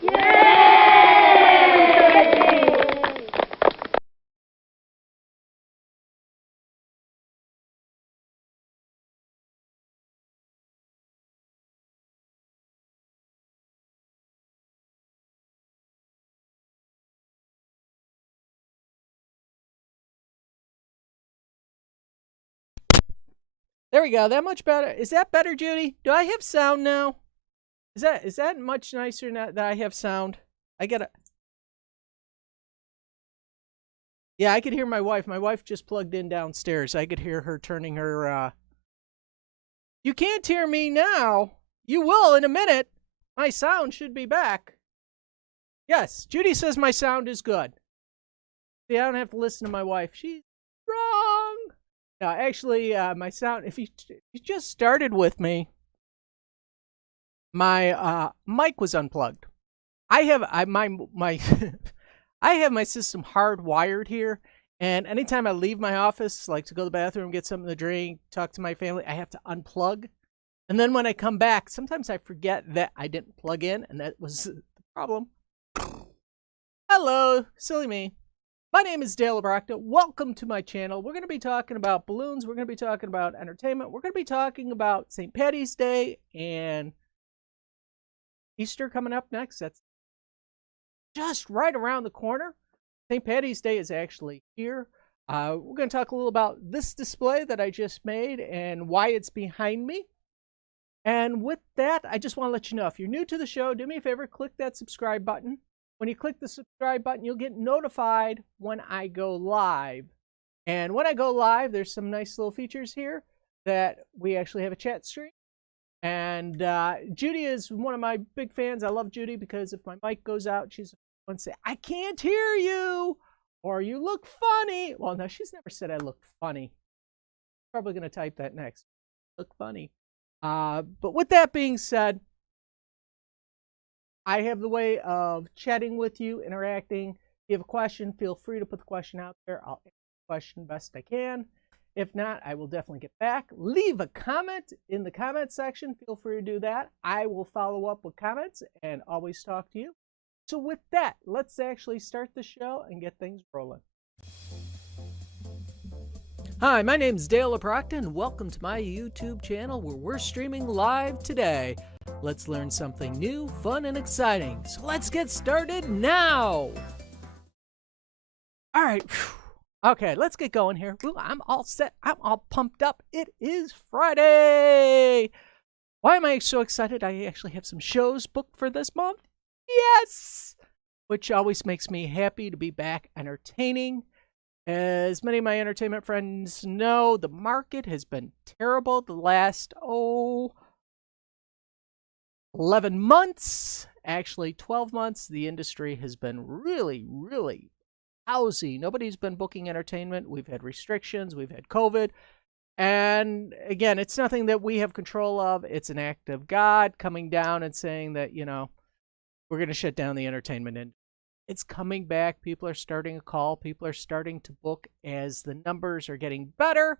There we go. That much better. Is that better, Judy? Do I have sound now? Is that much nicer now that I have sound? I gotta. Yeah, I could hear my wife. My wife just plugged in downstairs. I could hear her turning her. You can't hear me now. You will in a minute. My sound should be back. Yes, Judy says my sound is good. See, I don't have to listen to my wife. She's wrong. No, actually, my sound. If you just started with me, my mic was unplugged. I have my I have my system hardwired here, and anytime I leave my office, like to go to the bathroom, get something to drink, talk to my family, I have to unplug. And then when I come back, sometimes I forget that I didn't plug in, and that was the problem. Hello, silly me. My name is Dale Obrochta. Welcome to my channel. We're going to be talking about balloons. We're going to be talking about entertainment. We're going to be talking about St. Patty's Day and Easter coming up next. That's just right around the corner. St. Patty's Day is actually here. We're going to talk a little about this display that I just made and why it's behind me. And with that, I just want to let you know, if you're new to the show, do me a favor, click that subscribe button. When you click the subscribe button, you'll get notified when I go live. And when I go live, there's some nice little features here that we actually have a chat stream. And Judy is one of my big fans. I love Judy because if my mic goes out, she's the one to say, I can't hear you, or you look funny. Well, no, she's never said I look funny. Probably going to type that next. Look funny. But with that being said, I have the way of chatting with you, interacting. If you have a question, feel free to put the question out there. I'll answer the question best I can. If not, I will definitely get back. Leave a comment in the comment section. Feel free to do that. I will follow up with comments and always talk to you. So with that, let's actually start the show and get things rolling. Hi, my name is Dale Obrochta, and welcome to my YouTube channel where we're streaming live today. Let's learn something new, fun, and exciting. So let's get started now. All right. Okay, let's get going here. Ooh, I'm all set. I'm all pumped up. It is Friday. Why am I so excited? I actually have some shows booked for this month. Yes! Which always makes me happy to be back entertaining. As many of my entertainment friends know, the market has been terrible the last, 11 months. Actually, 12 months. The industry has been really, really lousy. Nobody's been booking entertainment. We've had restrictions. We've had COVID. And again, it's nothing that we have control of. It's an act of God coming down and saying that, we're going to shut down the entertainment industry. It's coming back. People are starting to call. People are starting to book as the numbers are getting better.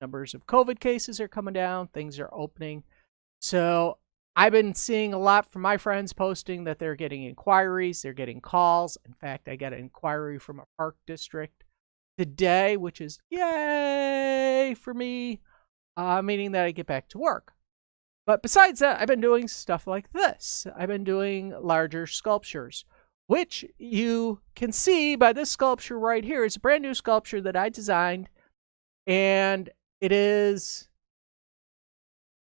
Numbers of COVID cases are coming down. Things are opening. So I've been seeing a lot from my friends posting that they're getting inquiries. They're getting calls. In fact, I got an inquiry from a park district today, which is yay for me, meaning that I get back to work. But besides that, I've been doing stuff like this. I've been doing larger sculptures, which you can see by this sculpture right here. It's a brand new sculpture that I designed, and it is,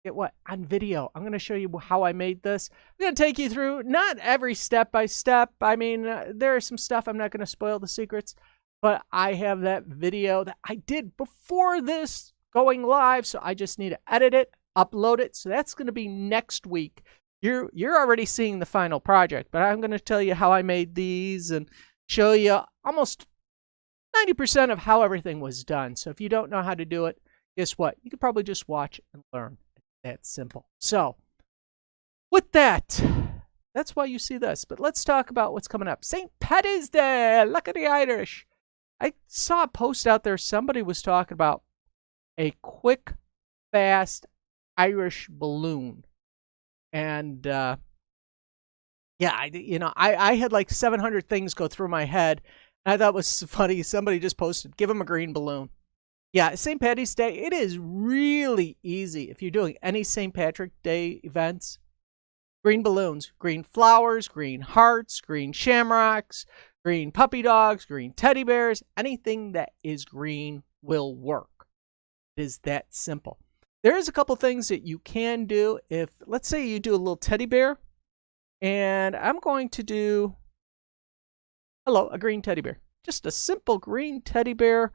get what, on video. I'm going to show you how I made this. I'm going to take you through, not every step by step. I mean, there is some stuff, I'm not going to spoil the secrets, but I have that video that I did before this going live, so I just need to edit it, upload it. So that's going to be next week. You're already seeing the final project, but I'm going to tell you how I made these and show you almost 90% of how everything was done. So if you don't know how to do it, guess what? You could probably just watch and learn. That's simple. So with that, that's why you see this. But let's talk about what's coming up. St. Patty's Day. Luck of the Irish. I saw a post out there. Somebody was talking about a quick, fast Irish balloon. And Yeah, I had like 700 things go through my head. And I thought it was funny. Somebody just posted, give him a green balloon. Yeah, St. Patty's Day, it is really easy if you're doing any St. Patrick Day events. Green balloons, green flowers, green hearts, green shamrocks, green puppy dogs, green teddy bears, anything that is green will work. It is that simple. There is a couple things that you can do if, let's say you do a little teddy bear, and I'm going to do, hello, a green teddy bear. Just a simple green teddy bear.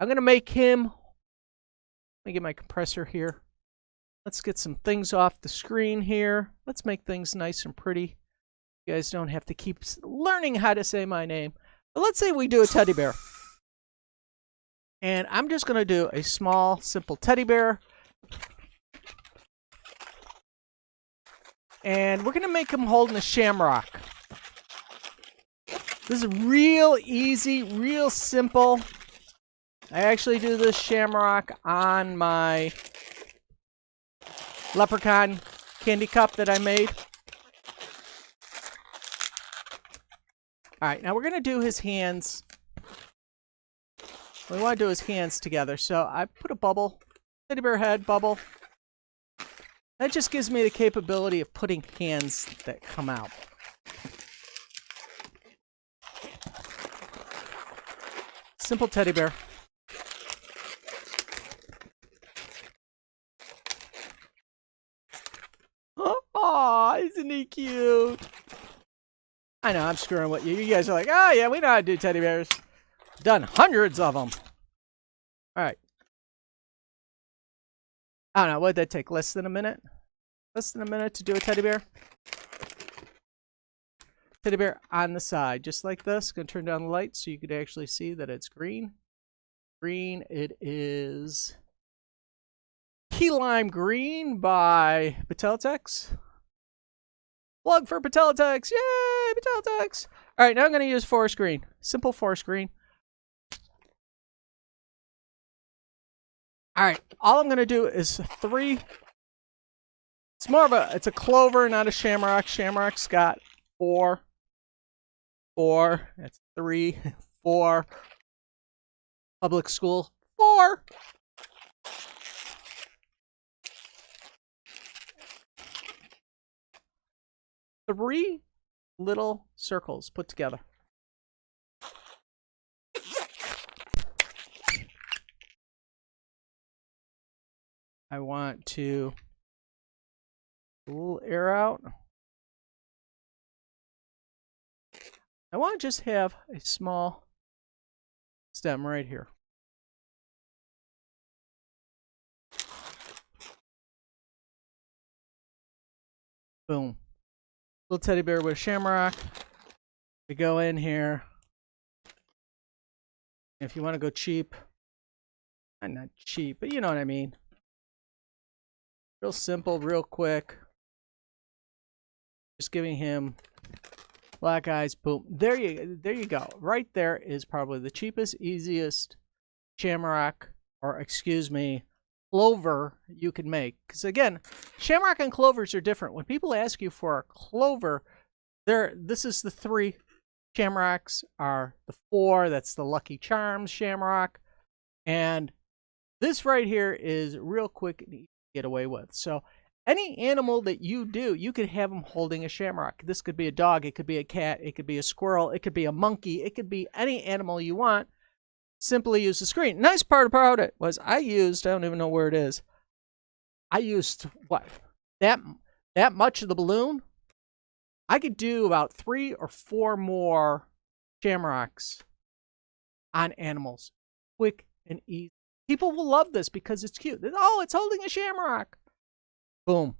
I'm going to make him, let me get my compressor here. Let's get some things off the screen here. Let's make things nice and pretty. You guys don't have to keep learning how to say my name. But let's say we do a teddy bear. And I'm just going to do a small, simple teddy bear. And we're going to make him holding a shamrock. This is real easy, real simple. I actually do this shamrock on my leprechaun candy cup that I made. All right, now we're going to do his hands. We want to do his hands together. So I put a bubble, teddy bear head bubble. That just gives me the capability of putting hands that come out. Simple teddy bear. Oh, isn't he cute? I know, I'm screwing with you. You guys are like, oh, yeah, we know how to do teddy bears. Done hundreds of them. All right. I don't know, what did that take? Less than a minute? Less than a minute to do a teddy bear? Teddy bear on the side, just like this. Gonna turn down the light so you could actually see that it's green. Green, it is Key Lime Green by Pateltex. Plug for Pateltex. Yay, Pateltex. All right, now I'm going to use forest green. Simple forest green. All right, all I'm going to do is 3. It's more of it's a clover, not a shamrock. Shamrock's got 4. That's 3, 4. Public school, 4. Three little circles put together. I want to pull a little air out. I want to just have a small stem right here. Boom. Little teddy bear with a shamrock. We go in here. If you want to go cheap, I'm not cheap, but you know what I mean. Real simple, real quick. Just giving him black eyes. Boom. There you go. Right there is probably the cheapest, easiest shamrock, or excuse me, clover you can make. Because again, shamrock and clovers are different. When people ask you for a clover, this is the 3. Shamrocks are the 4. That's the Lucky Charms shamrock. And this right here is real quick and easy to get away with. So any animal that you do, you could have them holding a shamrock. This could be a dog, it could be a cat, it could be a squirrel, it could be a monkey, it could be any animal you want. Simply use the screen. Nice part about it was I don't even know where it is. I used what? That much of the balloon. I could do about 3 or 4 more shamrocks on animals. Quick and easy. People will love this because it's cute. Oh, it's holding a shamrock. Boom.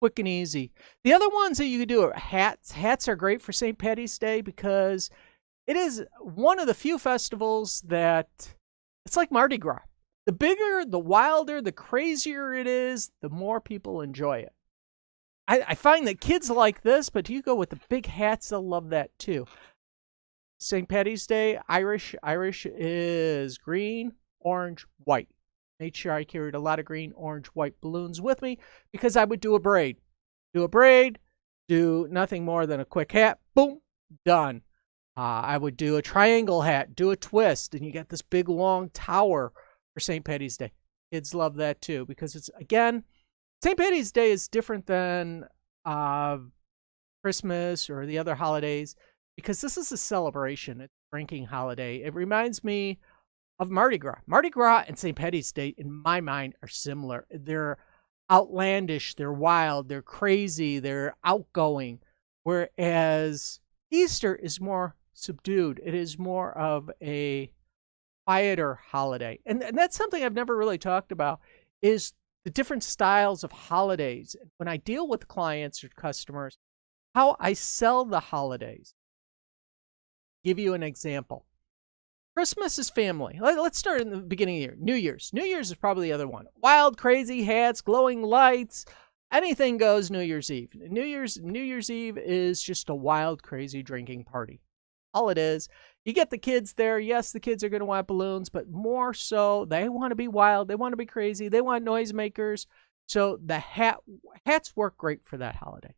Quick and easy. The other ones that you could do are hats. Hats are great for St. Patty's Day because it is one of the few festivals that it's like Mardi Gras. The bigger, the wilder, the crazier it is, the more people enjoy it. I find that kids like this, but you go with the big hats, they'll love that too. St. Patty's Day, Irish is green, orange, white. Made sure I carried a lot of green, orange, white balloons with me because I would do a braid. do nothing more than a quick hat, boom, done. I would do a triangle hat, do a twist, and you get this big long tower for St. Patty's Day. Kids love that too because it's, again, St. Patty's Day is different than uh, Christmas or the other holidays because this is a celebration. It's a drinking holiday. It reminds me of Mardi Gras. Mardi Gras and St. Patty's Day, in my mind, are similar. They're outlandish, they're wild, they're crazy, they're outgoing. Whereas Easter is more subdued. It is more of a quieter holiday. And that's something I've never really talked about is the different styles of holidays. When I deal with clients or customers, how I sell the holidays. Give you an example. Christmas is family. Let's start in the beginning of the year. New Year's. New Year's is probably the other one. Wild, crazy hats, glowing lights. Anything goes New Year's Eve. New Year's Eve is just a wild, crazy drinking party. All it is. You get the kids there. Yes, the kids are going to want balloons, but more so, they want to be wild. They want to be crazy. They want noisemakers. So the hats work great for that holiday.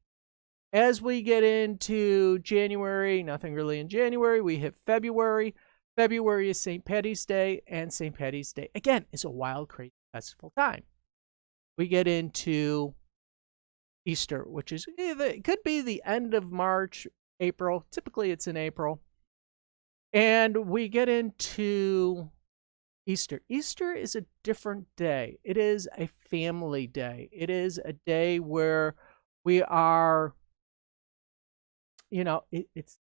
As we get into January, nothing really in January. We hit February. February is St. Patty's Day, and St. Patty's Day, again, is a wild, crazy festival time. We get into Easter, which is, it could be the end of March, April. Typically, it's in April. And we get into Easter. Easter is a different day. It is a family day. It is a day where we are, it's,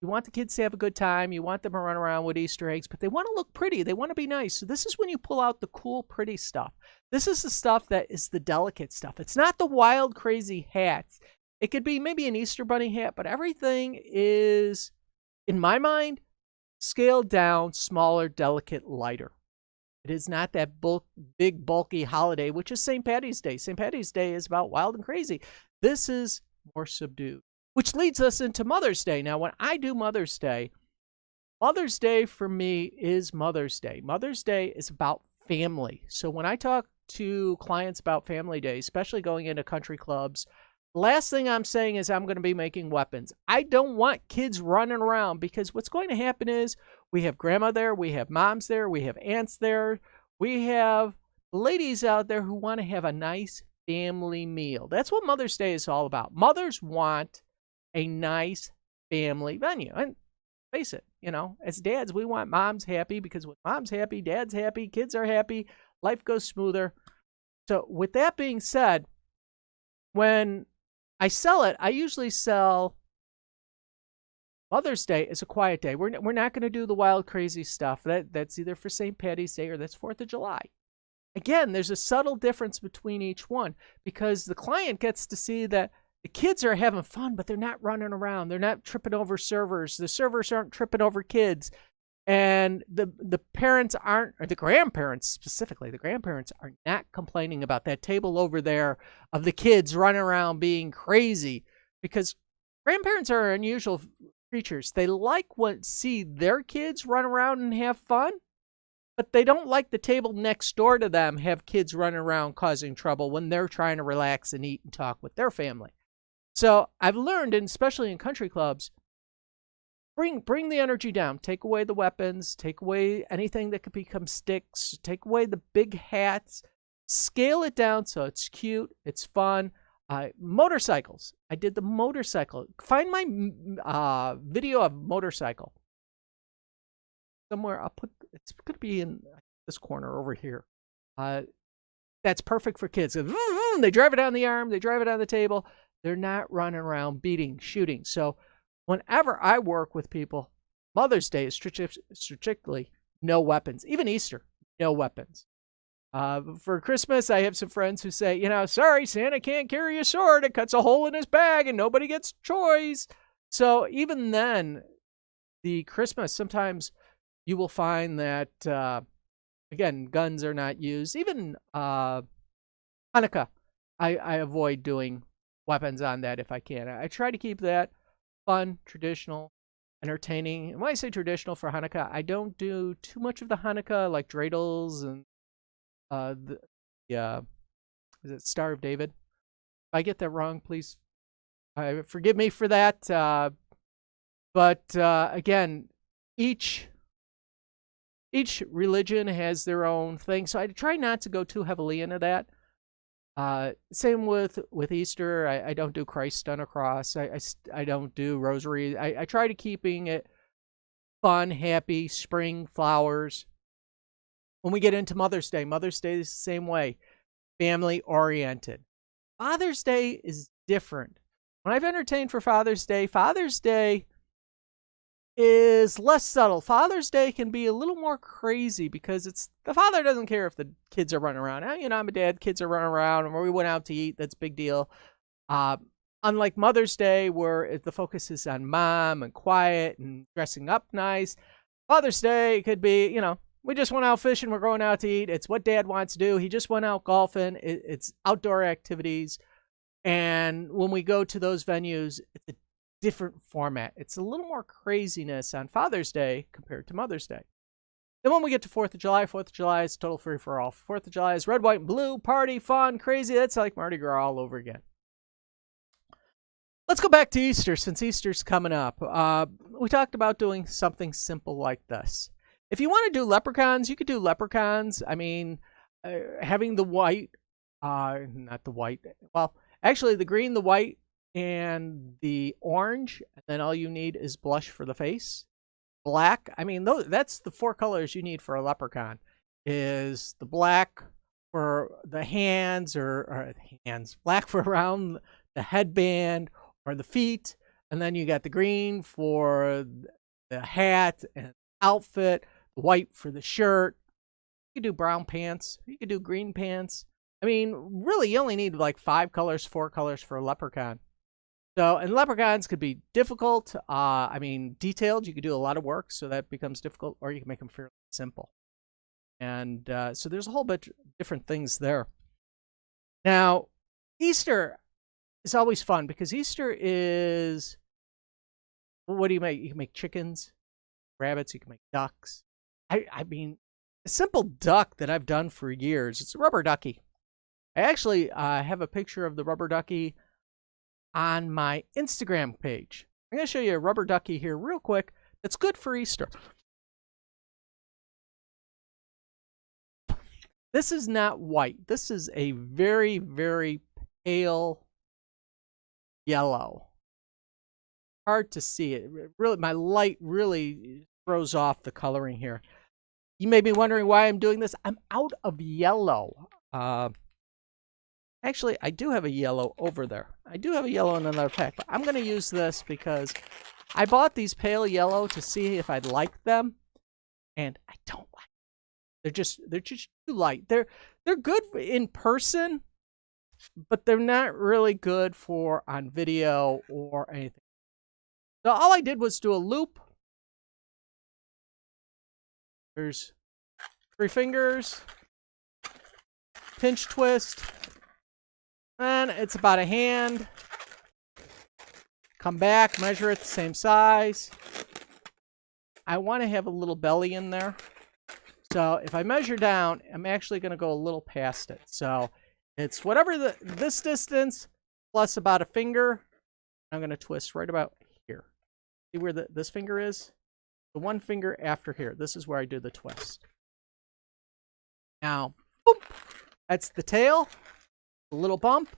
you want the kids to have a good time. You want them to run around with Easter eggs, but they want to look pretty. They want to be nice. So this is when you pull out the cool, pretty stuff. This is the stuff that is the delicate stuff. It's not the wild, crazy hats. It could be maybe an Easter bunny hat, but everything is, in my mind, scaled down, smaller, delicate, lighter. It is not that big, bulky holiday, which is St. Patty's Day. St. Patty's Day is about wild and crazy. This is more subdued. Which leads us into Mother's Day. Now, when I do Mother's Day for me is Mother's Day. Mother's Day is about family. So when I talk to clients about Family Day, especially going into country clubs, the last thing I'm saying is I'm going to be making weapons. I don't want kids running around because what's going to happen is we have grandma there, we have moms there, we have aunts there, we have ladies out there who want to have a nice family meal. That's what Mother's Day is all about. Mothers want a nice family venue. And face it, as dads, we want moms happy because when mom's happy, dad's happy, kids are happy, life goes smoother. So with that being said, when I sell it, I usually sell Mother's Day as a quiet day. We're not going to do the wild, crazy stuff. That's either for St. Patty's Day or that's 4th of July. Again, there's a subtle difference between each one because the client gets to see that the kids are having fun, but they're not running around. They're not tripping over servers. The servers aren't tripping over kids. And the parents aren't, or the grandparents specifically, the grandparents are not complaining about that table over there of the kids running around being crazy because grandparents are unusual creatures. They like see their kids run around and have fun, but they don't like the table next door to them have kids running around causing trouble when they're trying to relax and eat and talk with their family. So I've learned, and especially in country clubs, bring the energy down. Take away the weapons. Take away anything that could become sticks. Take away the big hats. Scale it down so it's cute. It's fun. Motorcycles. I did the motorcycle. Find my video of motorcycle somewhere. It's going to be in this corner over here. That's perfect for kids. They drive it down the arm. They drive it on the table. They're not running around beating, shooting. So whenever I work with people, Mother's Day is strictly no weapons. Even Easter, no weapons. For Christmas, I have some friends who say, sorry, Santa can't carry a sword. It cuts a hole in his bag and nobody gets toys. So even then, the Christmas, sometimes you will find that, again, guns are not used. Even Hanukkah, I avoid doing weapons on that if I can. I try to keep that fun, traditional, entertaining. And when I say traditional for Hanukkah, I don't do too much of the Hanukkah like dreidels and is it Star of David? If I get that wrong, please Forgive me for that. But again, each religion has their own thing, so I try not to go too heavily into that. Same with Easter. I don't do Christ on a cross. I don't do rosary. I try to keeping it fun, happy, spring, flowers. When we get into Mother's Day is the same way, family oriented. Father's Day is different. When I've entertained for Father's Day is less subtle. Father's Day can be a little more crazy because the father doesn't care if the kids are running around. You know, I'm a dad, kids are running around, and we went out to eat. That's a big deal. Unlike Mother's Day, where the focus is on mom and quiet and dressing up nice, Father's Day could be, you know, we just went out fishing, we're going out to eat. It's what dad wants to do. He just went out golfing. It's outdoor activities. And when we go to those venues, it's a different format. It's a little more craziness on Father's Day compared to Mother's Day. Then when we get to 4th of July is total free for all. 4th of July is red, white, and blue, party, fun, crazy. That's like Mardi Gras all over again. Let's go back to Easter, since Easter's coming up. We talked about doing something simple like this. If you want to do leprechauns, you could do leprechauns. I mean, having the white, not the white, well, actually the green, the white, and the orange, and then all you need is blush for the face. Black, I mean, that's the 4 colors you need for a leprechaun, is the black for the hands, or hands, black for around the headband or the feet, and then you got the green for the hat and outfit, the white for the shirt. You could do brown pants, you could do green pants. I mean, really, you only need like 5 colors, 4 colors for a leprechaun. So, and leprechauns could be difficult. I mean, detailed, you could do a lot of work, so that becomes difficult, or you can make them fairly simple. And so there's a whole bit different things there. Now, Easter is always fun because Easter is, what do you make? You can make chickens, rabbits, you can make ducks. I mean, a simple duck that I've done for years, it's a rubber ducky. I actually have a picture of the rubber ducky on my Instagram page. I'm going to show you a rubber ducky here real quick that's good for Easter. This is not white. This is a very, very pale yellow. Hard to see it. Really, my light really throws off the coloring here. You may be wondering why I'm doing this. I'm out of yellow. Actually, I do have a yellow over there. I do have a yellow in another pack, but I'm going to use this because I bought these pale yellow to see if I'd like them, and I don't like them. They're just too light. They're good in person, but they're not really good for on video or anything. So all I did was do a loop. There's 3 fingers, pinch twist, and it's about a hand. Come back, measure it the same size. I want to have a little belly in there. So if I measure down, I'm actually going to go a little past it. So it's whatever this distance plus about a finger. I'm going to twist right about here. See where this finger is? The 1 finger after here. This is where I do the twist. Now, boop, that's the tail. A little bump.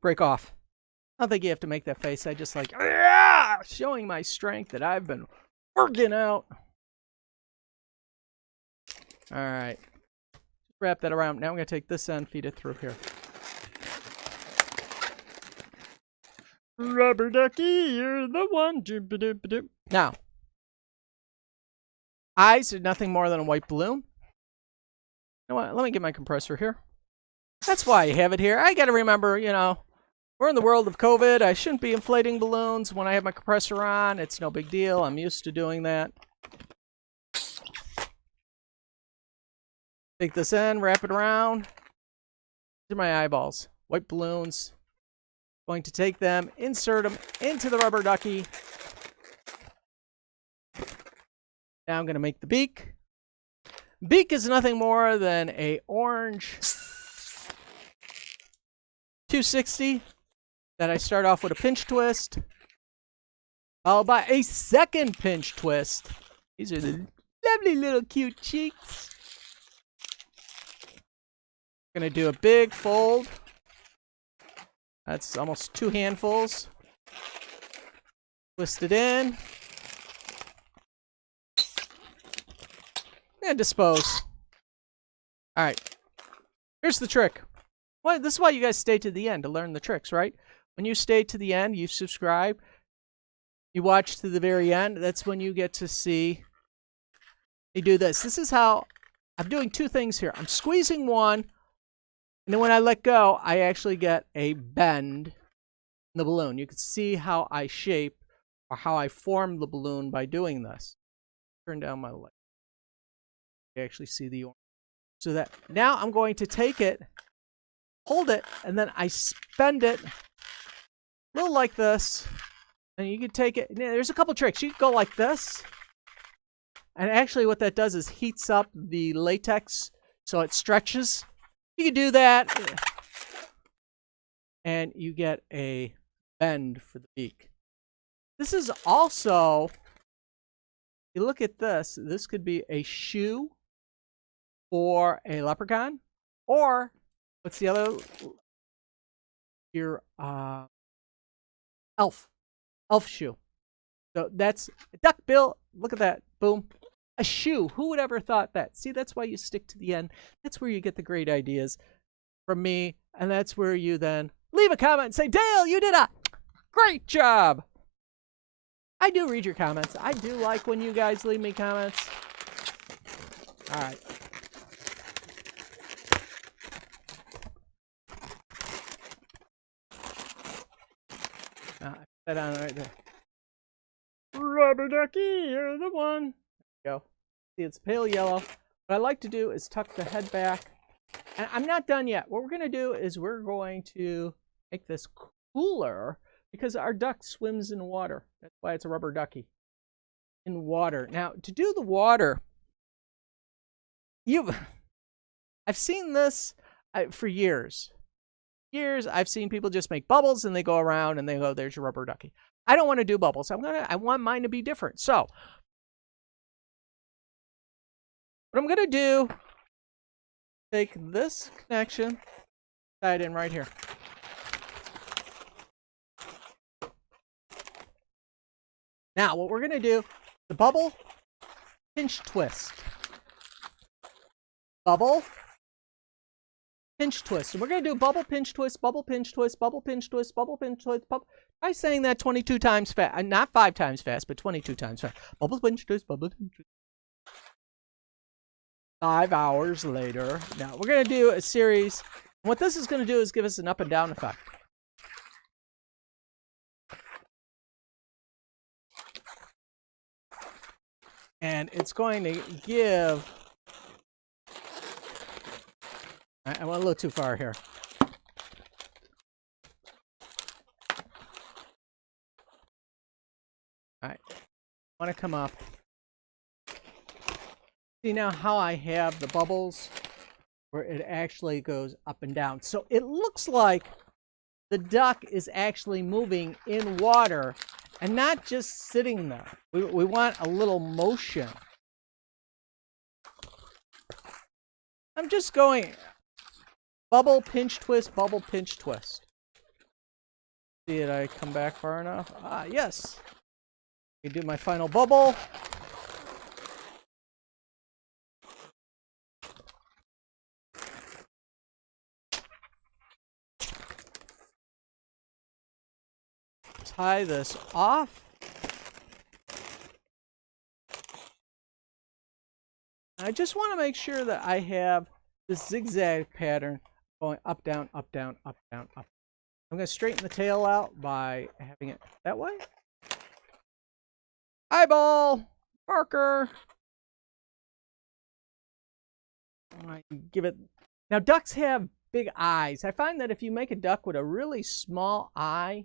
Break off. I don't think you have to make that face. I just like, showing my strength that I've been working out. All right. Wrap that around. Now I'm going to take this end, feed it through here. Rubber ducky, you're the one. Now, eyes are nothing more than a white balloon. You know what? Let me get my compressor here. That's why I have it here. I got to remember, you know, we're in the world of COVID. I shouldn't be inflating balloons when I have my compressor on. It's no big deal. I'm used to doing that. Take this in, wrap it around. These are my eyeballs. White balloons. Going to take them, insert them into the rubber ducky. Now I'm going to make the beak. Beak is nothing more than a orange 260. Then I start off with a pinch twist, followed by a second pinch twist. These are the lovely little cute cheeks. Gonna do a big fold. That's almost 2 handfuls. Twist it in. And dispose. All right. Here's the trick. Well, this is why you guys stay to the end, to learn the tricks, right? When you stay to the end, you subscribe, you watch to the very end, that's when you get to see me do this. This is how I'm doing 2 things here. I'm squeezing one, and then when I let go, I actually get a bend in the balloon. You can see how I shape or how I form the balloon by doing this. Turn down my light. You actually see the orange. So that now I'm going to take it, hold it, and then I bend it a little like this. And you can take it. There's a couple tricks. You can go like this. And actually what that does is heats up the latex so it stretches. You can do that. And you get a bend for the beak. This is also, you look at this, this could be a shoe for a leprechaun, or what's the other? Your elf shoe. So that's a duck bill. Look at that. Boom. A shoe. Who would ever thought that? See, that's why you stick to the end. That's where you get the great ideas from me. And that's where you then leave a comment and say, Dale, you did a great job. I do read your comments. I do like when you guys leave me comments. All right. I put that on right there. Rubber ducky, you're the one. There you go. See, it's pale yellow. What I like to do is tuck the head back. And I'm not done yet. What we're going to do is we're going to make this cooler because our duck swims in water. That's why it's a rubber ducky. In water. Now, to do the water, I've seen this for years. I've seen people just make bubbles and they go around and they go, there's your rubber ducky. I don't want to do bubbles. I want mine to be different. So what I'm going to do, take this connection, tie it in right here. Now, what we're going to do, the bubble, pinch twist. Bubble, pinch twist. And we're going to do bubble, pinch twist, bubble, pinch twist, bubble, pinch twist, bubble, pinch twist, bubble. Try saying that 22 times fast. Not 5 times fast, but 22 times fast. Bubble, pinch twist, bubble, pinch twist. 5 hours later. Now, we're going to do a series. What this is going to do is give us an up and down effect. And it's going to give... I went a little too far here. All right. I want to come up. See now how I have the bubbles where it actually goes up and down. So it looks like the duck is actually moving in water and not just sitting there. We want a little motion. I'm just going bubble, pinch twist, bubble, pinch twist. Did I come back far enough? Ah, yes. I do my final bubble. Tie this off. I just want to make sure that I have this zigzag pattern going up, down, up, down, up, down, up. I'm going to straighten the tail out by having it that way. Eyeball, marker. I give it. Now, ducks have big eyes. I find that if you make a duck with a really small eye,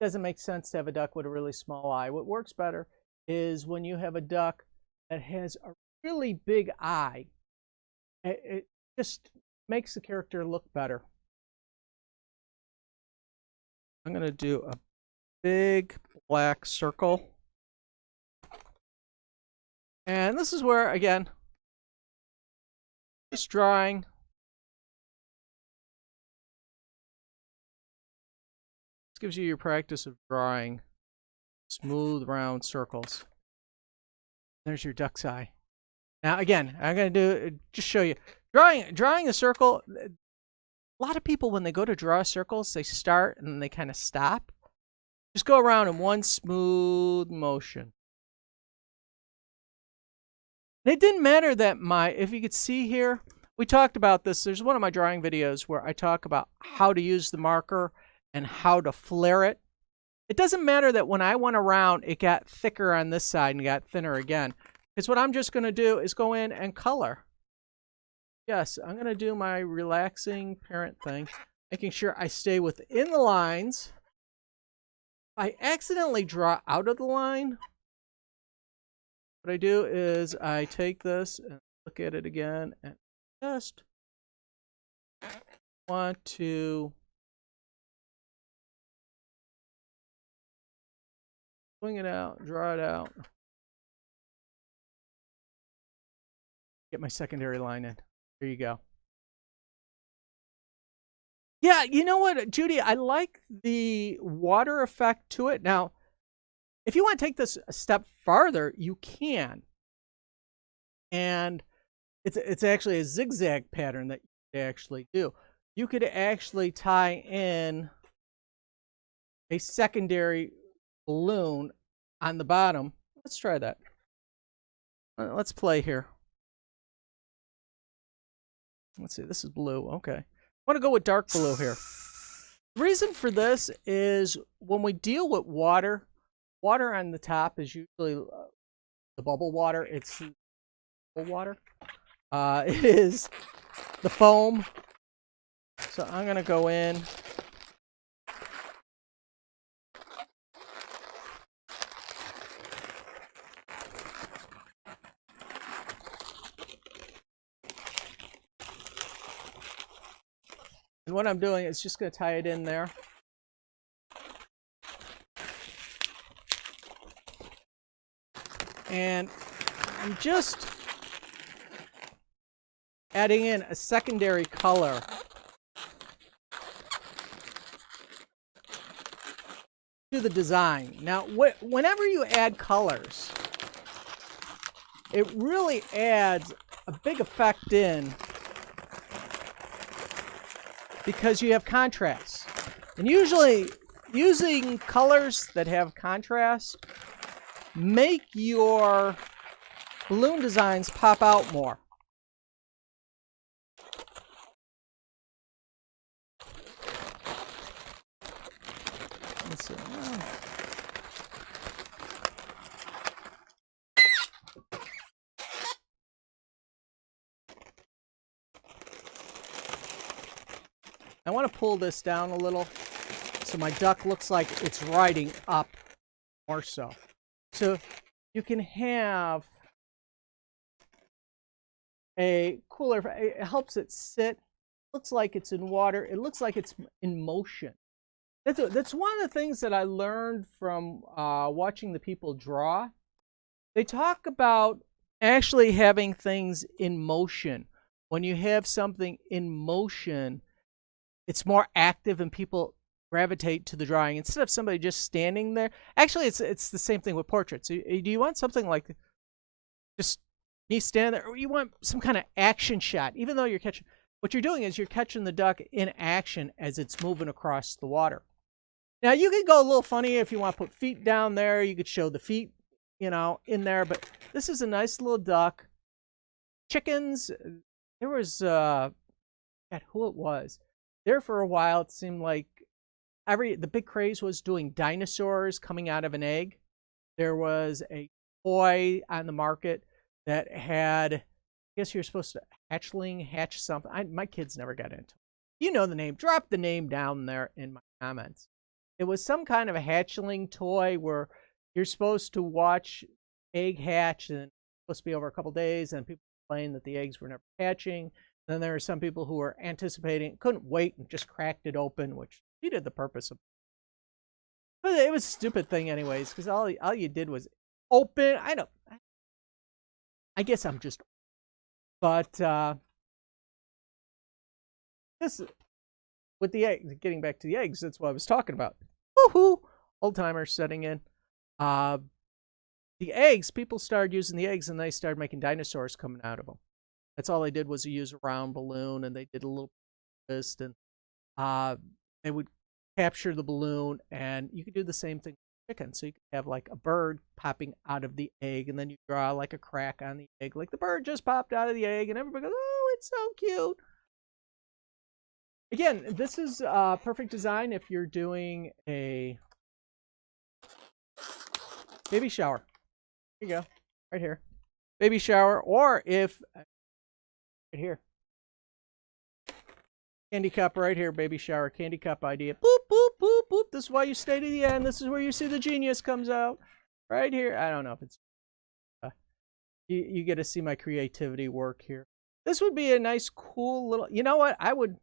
it doesn't make sense to have a duck with a really small eye. What works better is when you have a duck that has a really big eye. It just makes the character look better. I'm going to do a big black circle. And this is where, again, just drawing. This gives you your practice of drawing smooth, round circles. There's your duck's eye. Now, again, I'm going to just show you. Drawing a circle, a lot of people, when they go to draw circles, they start and then they kind of stop. Just go around in one smooth motion. And it didn't matter that if you could see here, we talked about this. There's one of my drawing videos where I talk about how to use the marker and how to flare it. It doesn't matter that when I went around, it got thicker on this side and got thinner again. Because what I'm just going to do is go in and color. Yes, I'm going to do my relaxing parent thing, making sure I stay within the lines. If I accidentally draw out of the line, what I do is I take this and look at it again and just want to swing it out, draw it out. Get my secondary line in. There you go. Yeah, you know what, Judy? I like the water effect to it. Now, if you want to take this a step farther, you can. And it's actually a zigzag pattern that you actually do. You could actually tie in a secondary balloon on the bottom. Let's try that. Let's play here. Let's see, this is blue. Okay. I want to go with dark blue here. The reason for this is when we deal with water, water on the top is usually the bubble water. It's bubble water. It is the foam. So I'm going to go in. And what I'm doing is just going to tie it in there. And I'm just adding in a secondary color. To the design. Now, whenever you add colors, it really adds a big effect in because you have contrast. And usually, using colors that have contrast make your balloon designs pop out more. Let's see. I want to pull this down a little so my duck looks like it's riding up more so. So you can have a cooler, it helps it sit, looks like it's in water, it looks like it's in motion. That's one of the things that I learned from watching the people draw. They talk about actually having things in motion. When you have something in motion, it's more active and people gravitate to the drawing instead of somebody just standing there. Actually, it's the same thing with portraits. Do you want something like just me standing there, or you want some kind of action shot? Even though you're catching, what you're doing is you're catching the duck in action as it's moving across the water. Now, you can go a little funny if you want to put feet down there. You could show the feet, you know, in there. But this is a nice little duck. Chickens, there was, God, who it was. There for a while, it seemed like the big craze was doing dinosaurs coming out of an egg. There was a toy on the market that had, I guess you're supposed to hatch something. My kids never got into it. You know the name. Drop the name down there in my comments. It was some kind of a hatchling toy where you're supposed to watch egg hatch, and it's supposed to be over a couple days, and people complained that the eggs were never hatching. Then there were some people who were anticipating, couldn't wait, and just cracked it open, which defeated the purpose of it. But it was a stupid thing anyways, because all you did was open. I guess I'm just, but this with the eggs. Getting back to the eggs, that's what I was talking about. Woohoo! Old timers setting in. The eggs, people started using the eggs, and they started making dinosaurs coming out of them. That's all they did was use a round balloon, and they did a little twist, and they would capture the balloon, and you could do the same thing with chicken. So you could have like a bird popping out of the egg, and then you draw like a crack on the egg, like the bird just popped out of the egg, and everybody goes, "Oh, it's so cute." Again, this is perfect design if you're doing a baby shower. Here you go, right here, baby shower, or if right here. Candy cup right here, baby shower, candy cup idea. Boop, boop, boop, boop. This is why you stay to the end. This is where you see the genius comes out. Right here. I don't know if it's... you get to see my creativity work here. This would be a nice, cool little... You know what? I would...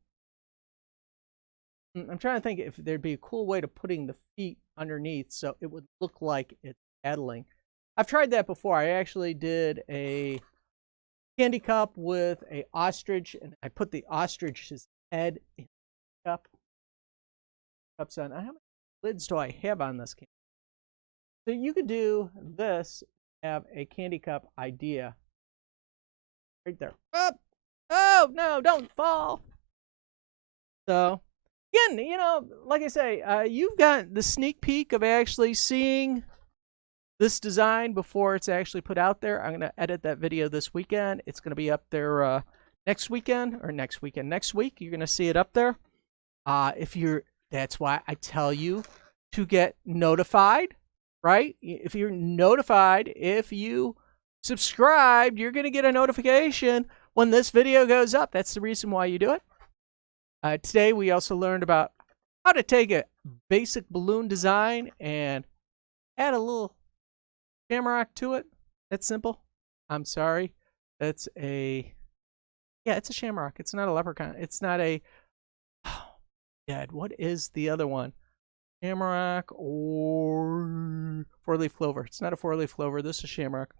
I'm trying to think if there'd be a cool way to putting the feet underneath so it would look like it's paddling. I've tried that before. I actually did a candy cup with a ostrich, and I put the ostrich's head in the cup. Cups on. How many lids do I have on this candy? So you could do this, have a candy cup idea right there. Up! Oh no! Don't fall. So again, you know, like I say, you've got the sneak peek of actually seeing this design before it's actually put out there. I'm going to edit that video this weekend. It's going to be up there next week. You're going to see it up there. That's why I tell you to get notified, right? If you're notified, if you subscribed, you're going to get a notification when this video goes up. That's the reason why you do it. Today, we also learned about how to take a basic balloon design and add a little Shamrock to it. That's simple. I'm sorry. It's a Shamrock. It's not a leprechaun. It's not a... Oh, Dad, what is the other one? Shamrock or four-leaf clover. It's not a four-leaf clover. This is Shamrock.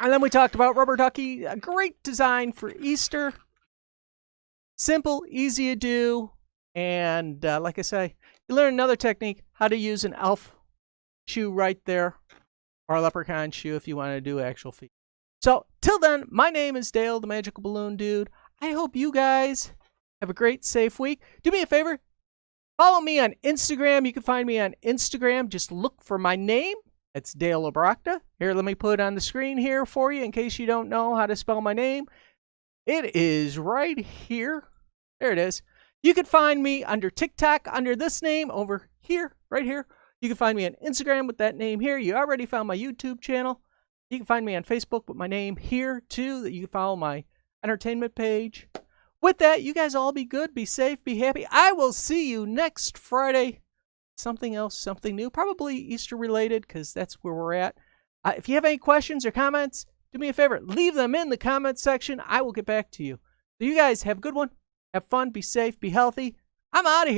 And then we talked about rubber ducky. A great design for Easter. Simple, easy to do. And like I say, you learn another technique, how to use an elf shoe right there. Or a leprechaun shoe if you want to do actual feet. So, till then, my name is Dale, the Magical Balloon Dude. I hope you guys have a great, safe week. Do me a favor. Follow me on Instagram. You can find me on Instagram. Just look for my name. It's Dale Obrochta. Here, let me put it on the screen here for you in case you don't know how to spell my name. It is right here. There it is. You can find me under TikTok under this name over here, right here. You can find me on Instagram with that name here. You already found my YouTube channel. You can find me on Facebook with my name here, too. That you can follow my entertainment page. With that, you guys all be good, be safe, be happy. I will see you next Friday. Something else, something new. Probably Easter related, because that's where we're at. If you have any questions or comments, do me a favor. Leave them in the comments section. I will get back to you. So you guys have a good one. Have fun. Be safe. Be healthy. I'm out of here.